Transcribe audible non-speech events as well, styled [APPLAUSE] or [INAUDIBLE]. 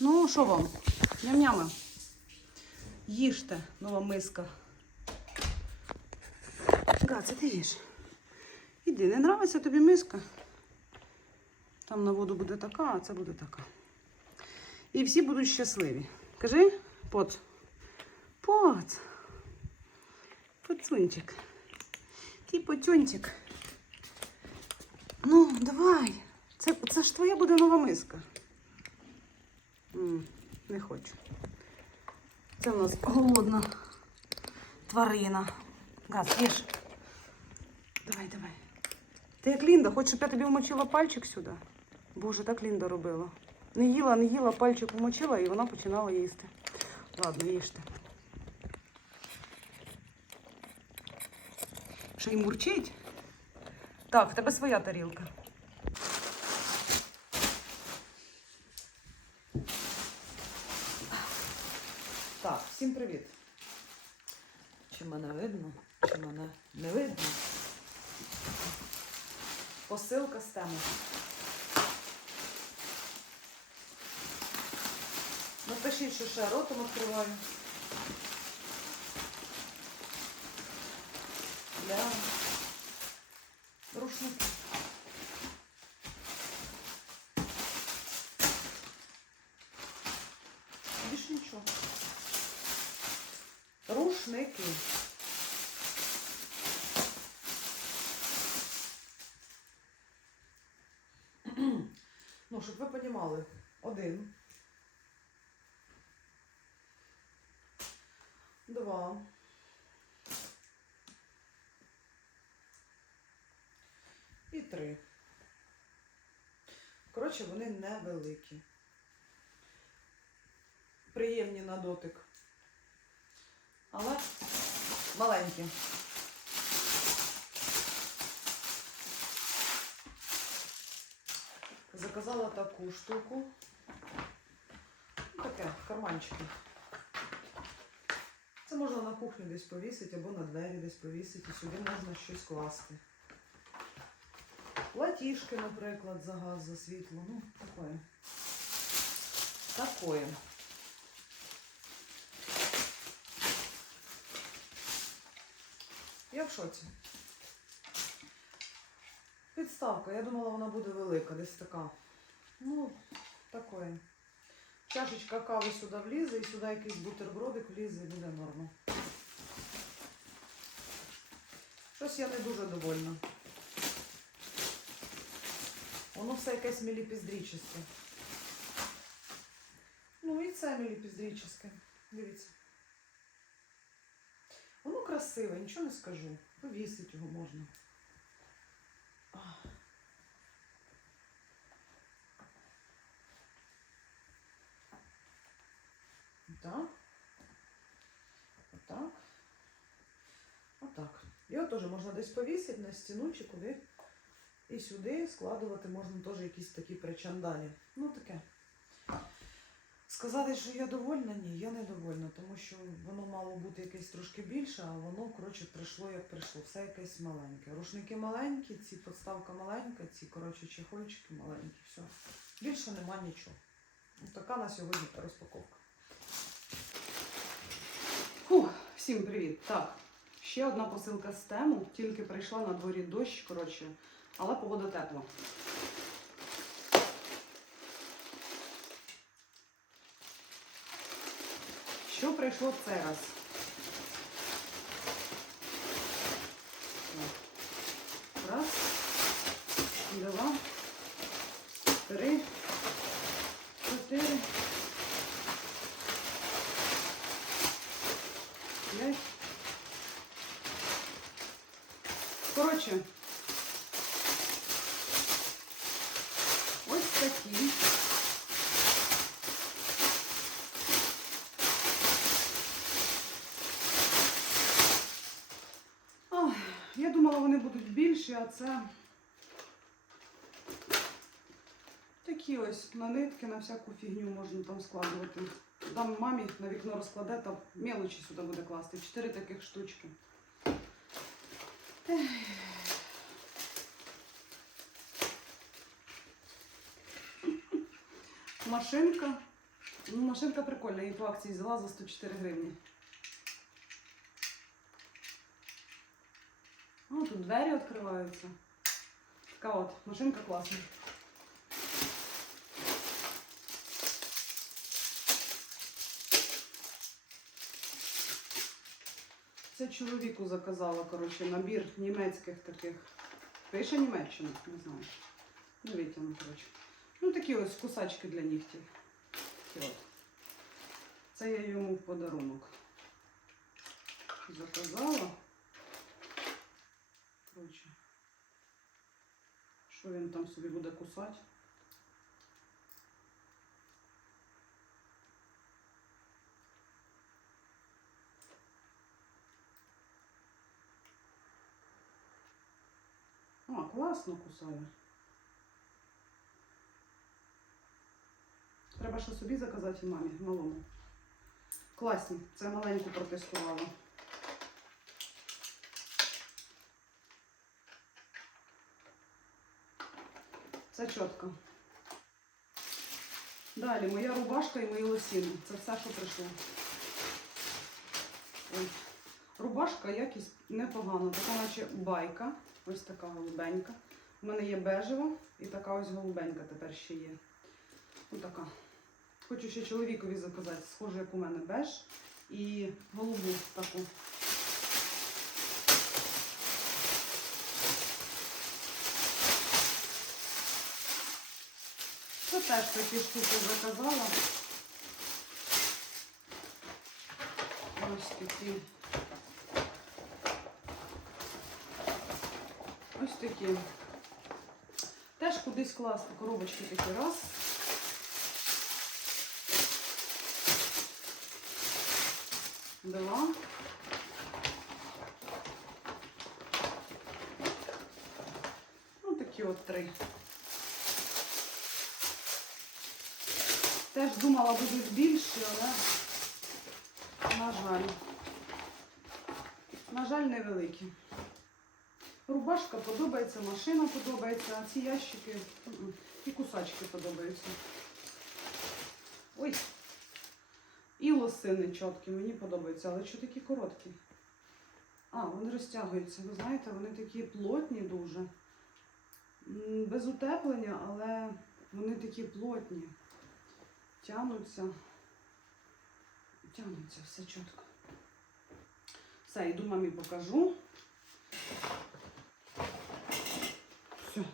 Ну, що вам? Ням-нями. Їжте, нова миска. Га, це ти їж. Іди, не нравиться тобі миска? Там на воду буде така, а це буде така. І всі будуть щасливі. Кажи, поц. Поц. Поцунчик. Ти поцюнчик. Ну, давай. Це, це ж твоя буде нова миска. Не хочу. Це в нас голодна тварина. Газ, їж. Давай, давай. Ти як Лінда, хочеш, щоб я тобі вмочила пальчик сюди? Боже, так Лінда робила. Не їла, не їла, пальчик вмочила і вона починала їсти. Ладно, їжте. Ще й мурчить. Так, в тебе своя тарілка. Всім привіт. Чи мене видно, чи мене не видно. Посилка з теми. Напишіть, що ще ротом відкриваю. Для рушників. Більше нічого. Рушники. [CLEARS THROAT] Ну, щоб ви розуміли, один. Два. І три. Коротше, вони невеликі. Приємні на дотик. Але маленькі. Заказала таку штуку. Ну, Таке, карманчики. Це можна на кухню десь повісити або на двері десь повісити. Сюди можна щось класти. Платіжки, наприклад, за газ, за світло. Ну, такое. Такое. Я в шоці. Підставка. Я думала, вона буде велика, десь така. Ну, такое. Чашечка кави сюди влізе і сюди якийсь бутербродик влізе і буде норма. Щось я не дуже довольна. Воно все якесь міліпіздріческе. Ну і це міліпіздріческе. Дивіться. Воно красиве, нічого не скажу. Повісить його можна. Ах. Так. Отак. Отак. Його теж можна десь повісити на стіну чи куди. І сюди складувати можна теж якісь такі причандалі. Ну таке. Сказати, що я довольна, ні, я не довольна, тому що воно мало бути якесь трошки більше, а воно, коротше, прийшло як прийшло. Все якесь маленьке. Рушники маленькі, ці подставка маленька, ці, коротше, чехольчики маленькі. Все. Більше нема нічого. Ось така на сьогодні розпаковка. Фух, всім привіт. Так, ще одна посилка з тему. Тільки прийшла на дворі дощ, коротше, але погода тепла. Що прийшло в цей раз? Раз, два, три, чотири, п'ять. Коротше, ось такі. Більші, а це такі ось на нитки, на всяку фігню можна там складувати. Дам мамі на вікно розкладе, там мелочі сюди буде класти. Чотири таких штучки. Машинка Ну, машинка прикольна, її по акції взяла за 104 гривні. Тут двері відкриваються. Така от, машинка класна. Це чоловіку заказала, коротше, набір німецьких таких. Пише Німеччина, не знаю. Не витягну, коротше. Ну, такі ось кусачки для нігтів. Це я йому в подарунок заказала. Коротше. Що він там собі буде кусати? А, класно кусає. Треба ще собі заказати і мамі, малому. Класні. Це маленьку протестувала. Це чітко. Далі моя рубашка і мої лосіни. Це все, що прийшло. Ой. Рубашка якість непогана, така наче байка. Ось така голубенька. У мене є бежева і така ось голубенька тепер ще є. Ось така. Хочу ще чоловікові заказати, схоже, як у мене беж і голубу таку. Це теж такі штуки заказала. Ось такі. Ось такі. Теж кудись класти коробочки такі раз. Два. Ну, такі от три. Теж думала, будуть більші, але, на жаль, на жаль, невеликі. Рубашка подобається, машина подобається, а ці ящики і кусачки подобаються. Ой. І лосини чіткі, мені подобаються, але що такі короткі? А, вони розтягуються. Ви знаєте, вони такі плотні дуже. Без утеплення, але вони такі плотні. Тянуться. Тянуться, все чітко. Все, йду мамі покажу. Все.